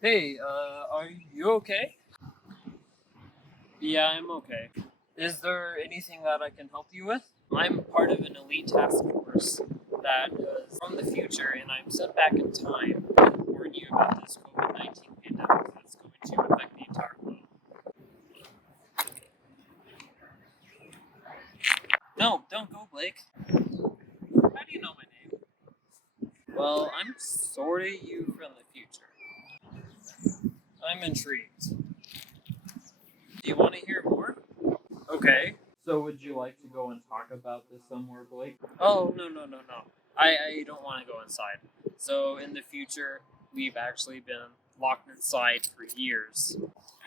Hey, are you okay? Yeah, I'm okay. Is there anything that I can help you with? I'm part of an elite task force that is from the future, and I'm sent back in time to warn you about this COVID-19 pandemic that's going to affect the entire globe. No, don't go, Blake. How do you know my name? Well, I'm sorta you from the future. I'm intrigued. Do you want to hear more? Okay. So would you like to go and talk about this somewhere, Blake? Oh, no. I don't want to go inside. So in the future, we've actually been locked inside for years.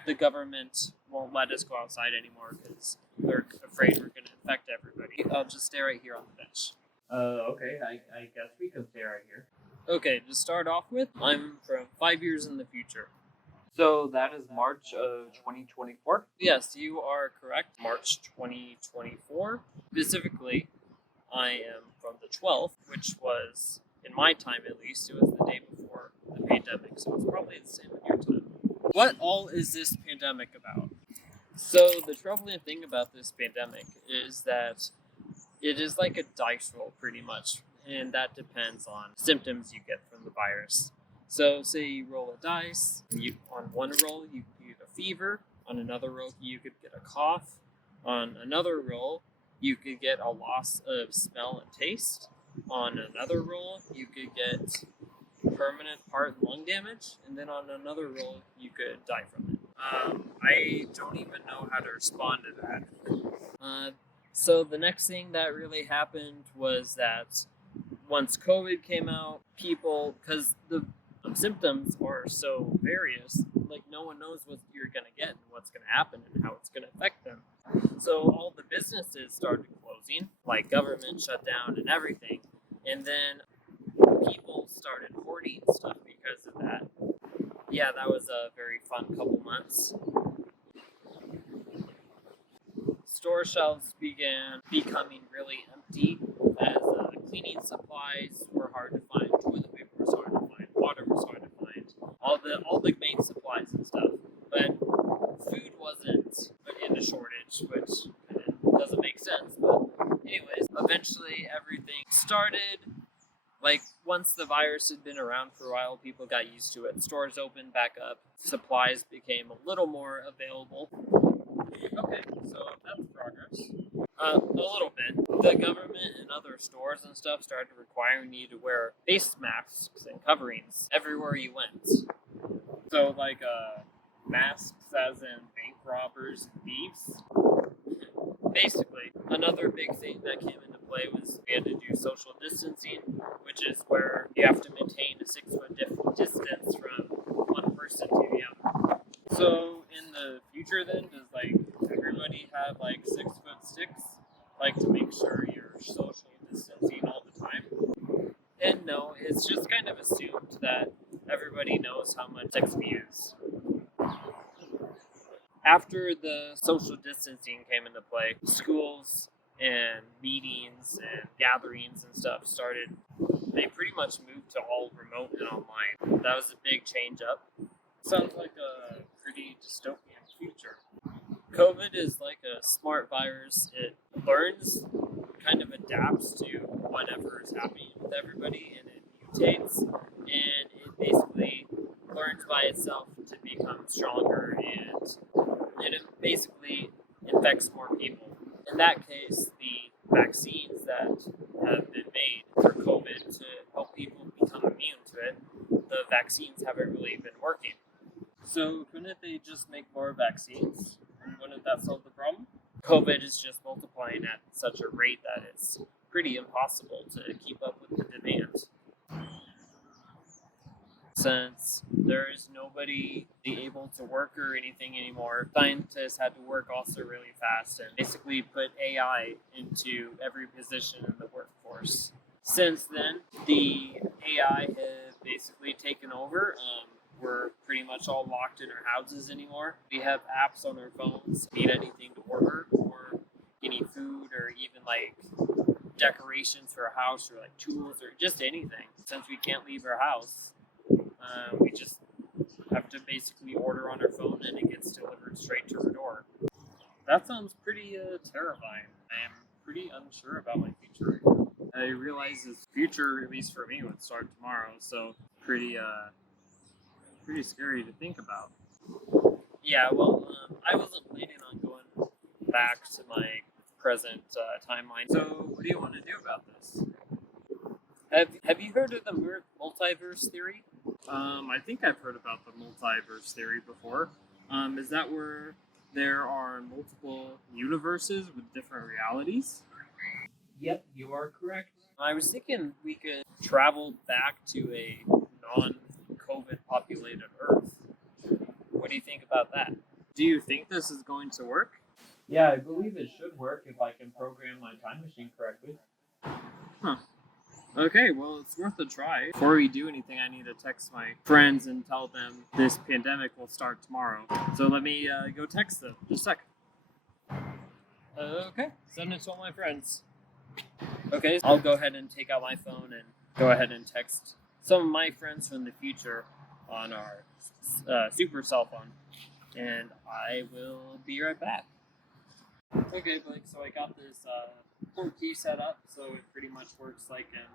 The government won't let us go outside anymore because they're afraid we're going to infect everybody. I'll just stay right here on the bench. Okay, I guess we can stay right here. Okay, to start off with, I'm from 5 years in the future. So that is March of 2024? Yes, you are correct. March 2024. Specifically, I am from the 12th, which was, in my time at least, it was the day before the pandemic, so it's probably the same in your time. What all is this pandemic about? So, the troubling thing about this pandemic is that it is like a dice roll, pretty much, and that depends on symptoms you get from the virus. So, say you roll a dice, on one roll you get a fever, on another roll you could get a cough, on another roll you could get a loss of smell and taste, on another roll you could get permanent heart and lung damage, and then on another roll you could die from it. I don't even know how to respond to that. So the next thing that really happened was that once COVID came out, people, because the symptoms are so various, like no one knows what you're going to get and what's going to happen and how it's going to affect them. So all the businesses started closing, like government shut down and everything. And then people started hoarding stuff because of that. Yeah, that was a very fun couple months. Store shelves began becoming really empty as cleaning supplies were hard to find, toilet paper was hard to find, water was hard to find, all the main supplies and stuff. But food wasn't in a shortage, which doesn't make sense. But anyways, eventually everything started. Like once the virus had been around for a while, people got used to it. Stores opened back up. Supplies became a little more available. Okay, so that's progress. A little bit. The government and other stores and stuff started requiring you to wear face masks and coverings everywhere you went. So, like, masks as in bank robbers and thieves. Basically, another big thing that came into play was we had to do social distancing, which is where you have to maintain a 6 foot distance from one person to the other. So in the future, then, does like everybody have like 6 foot sticks, like to make sure you're social distancing all the time? And no, it's just kind of assumed that everybody knows how much 6 feet is. After the social distancing came into play, schools and meetings and gatherings and stuff started. They pretty much moved to all remote and online. That was a big change up. Sounds like a pretty dystopian future. COVID is like a smart virus. It learns, kind of adapts to whatever is happening with everybody, and it mutates, and it basically learns by itself to become stronger, and it basically infects more people. In that case, the vaccines that have been made for COVID to help people become immune to it, the vaccines haven't really been working. So couldn't they just make more vaccines? And wouldn't that solve the problem? COVID is just multiplying at such a rate that it's pretty impossible to keep up with the demand. Since there is nobody able to work or anything anymore, scientists had to work also really fast and basically put AI into every position in the workforce. Since then, the AI has basically taken over. We're pretty much all locked in our houses anymore. We have apps on our phones. Need anything to order or any food or even like decorations for a house or like tools or just anything. Since we can't leave our house, we just have to basically order on her phone and it gets delivered straight to her door. That sounds pretty terrifying. I am pretty unsure about my future right now. I realize this future, at least for me, would start tomorrow, so pretty scary to think about. Yeah, well, I wasn't planning on going back to my present timeline. So, what do you want to do about this? Have you heard of the multiverse theory? I think I've heard about the multiverse theory before. Is that where there are multiple universes with different realities? Yep, you are correct. I was thinking we could travel back to a non-COVID populated Earth. What do you think about that? Do you think this is going to work? Yeah, I believe it should work if I can program my time machine correctly. Huh. Okay, well, it's worth a try. Before we do anything, I need to text my friends and tell them this pandemic will start tomorrow. So let me go text them. Just a sec. Okay, send it to all my friends. Okay, I'll go ahead and take out my phone and go ahead and text some of my friends from the future on our super cell phone. And I will be right back. Okay, Blake, so I got this port key set up, so it pretty much works like in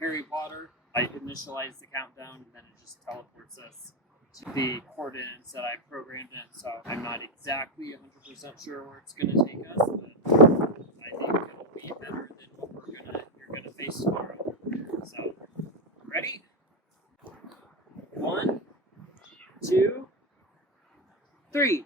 Harry Potter. I initialize the countdown, and then it just teleports us to the coordinates that I programmed in. So I'm not exactly 100% sure where it's going to take us, but I think it'll be better than what you're gonna face tomorrow. So, ready? 1, 2, 3.